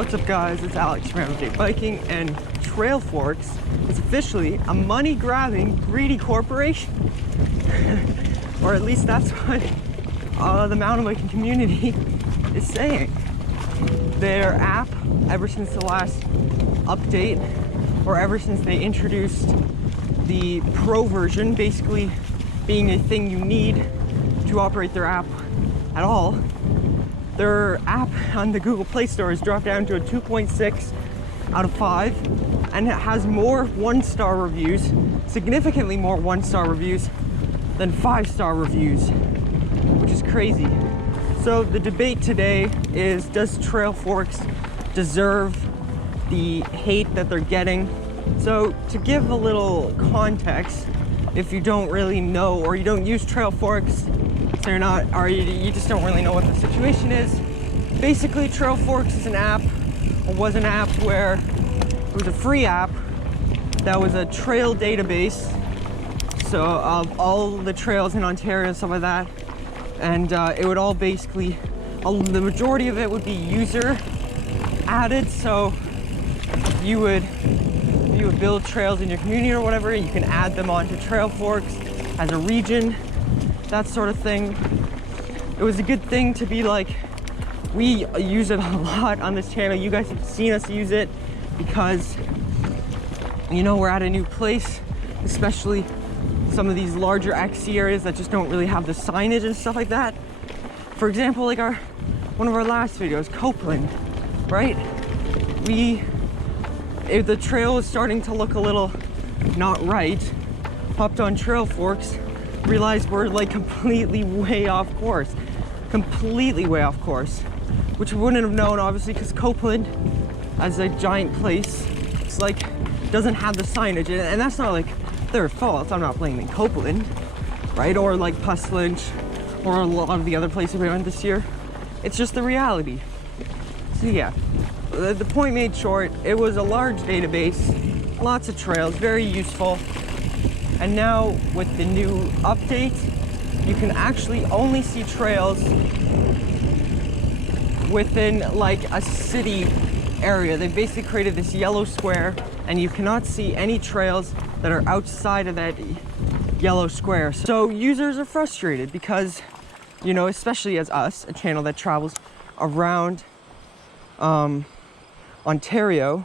What's up guys, it's Alex from Everyday Biking, and Trailforks is officially a money-grabbing, greedy corporation. Or at least that's what the mountain biking community is saying. Their app, ever since the last update, or ever since they introduced the Pro version, basically being a thing you need to operate their app at all, their app on the Google Play Store has dropped down to a 2.6 out of 5, and it has more 1-star reviews, significantly more 1-star reviews than 5-star reviews, which is crazy. So the debate today is, does Trailforks deserve the hate that they're getting? So to give a little context, if you don't really know or you don't use Trailforks, so you're not, or you just don't really know what the situation is. Basically, Trailforks is an app, or was an app where it was a free app that was a trail database, so of all the trails in Ontario and stuff like that, and it would all basically, the majority of it would be user added. So you would build trails in your community or whatever, you can add them onto Trailforks as a region, that sort of thing. It was a good thing to be like, we use it a lot on this channel. You guys have seen us use it because, you know, we're at a new place, especially some of these larger XC areas that just don't really have the signage and stuff like that. For example, like one of our last videos, Copeland, right? If the trail was starting to look a little not right, hopped on Trailforks, realized we're like completely way off course, which we wouldn't have known obviously because Copeland, as a giant place, it's like doesn't have the signage, and that's not like their fault. I'm not blaming Copeland, right? Or like Puslinch, or a lot of the other places we went this year. It's just the reality. So yeah, the point made short, it was a large database, lots of trails, very useful. And now with the new update, you can actually only see trails within like a city area. They basically created this yellow square, and you cannot see any trails that are outside of that yellow square. So users are frustrated because, you know, especially as us, a channel that travels around Ontario,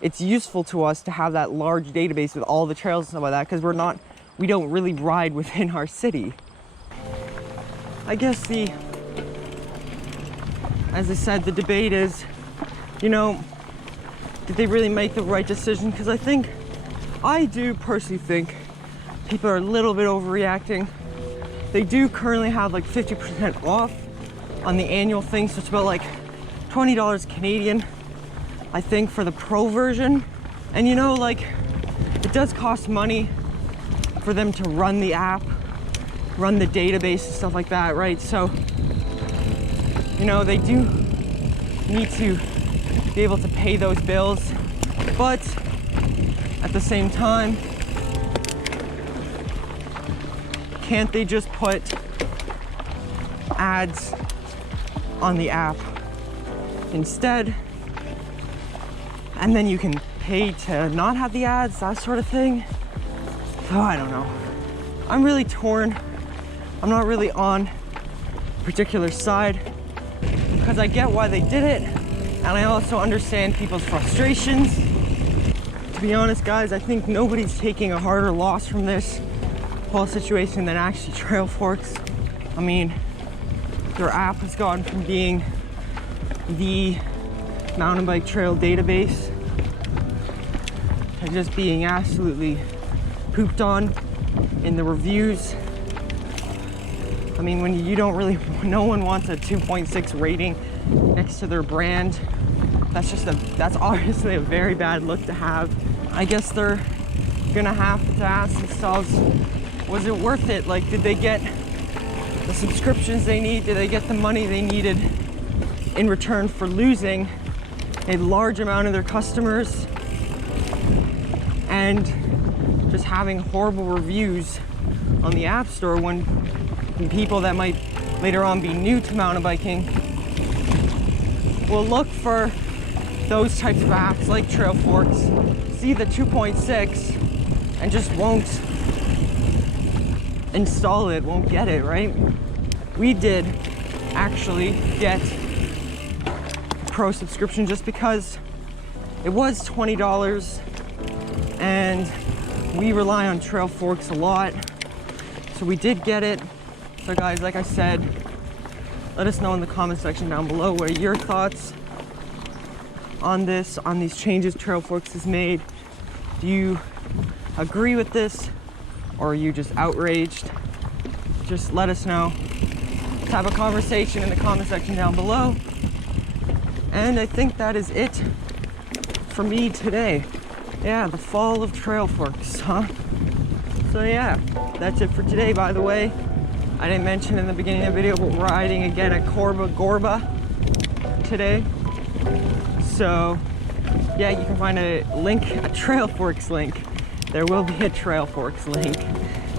it's useful to us to have that large database with all the trails and stuff like that, because we don't really ride within our city. I guess as I said, the debate is, you know, did they really make the right decision? Because I do personally think people are a little bit overreacting. They do currently have like 50% off on the annual thing, so it's about like $20 Canadian, I think, for the Pro version. And you know, like, it does cost money for them to run the app, run the database and stuff like that, right? So, you know, they do need to be able to pay those bills, but at the same time, can't they just put ads on the app instead, and then you can pay to not have the ads, that sort of thing? Oh, I don't know. I'm really torn. I'm not really on a particular side because I get why they did it, and I also understand people's frustrations. To be honest, guys, I think nobody's taking a harder loss from this whole situation than actually Trailforks. I mean, their app has gone from being the mountain bike trail database to just being absolutely pooped on in the reviews. I mean, when you don't really, no one wants a 2.6 rating next to their brand. That's obviously a very bad look to have. I guess they're gonna have to ask themselves, was it worth it? Like, did they get the subscriptions they need? Did they get the money they needed in return for losing a large amount of their customers and just having horrible reviews on the App Store when people that might later on be new to mountain biking will look for those types of apps like Trail Forks see the 2.6 and just won't install it, won't get it, right? We did actually get a Pro subscription just because it was $20 and we rely on Trail Forks a lot. So we did get it. So guys, like I said, let us know in the comment section down below what are your thoughts on this, on these changes Trail Forks has made. Do you agree with this or are you just outraged? Just let us know. Let's have a conversation in the comment section down below. And I think that is it for me today. Yeah, the fall of Trail Forks, huh? So yeah, that's it for today, by the way. I didn't mention in the beginning of the video, but we're riding again at Corba Gorba today. So yeah, you can find a link, a Trail Forks link. There will be a Trail Forks link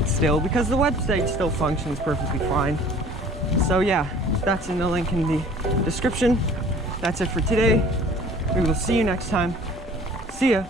still because the website still functions perfectly fine. So yeah, that's in the link in the description. That's it for today. We will see you next time. See ya.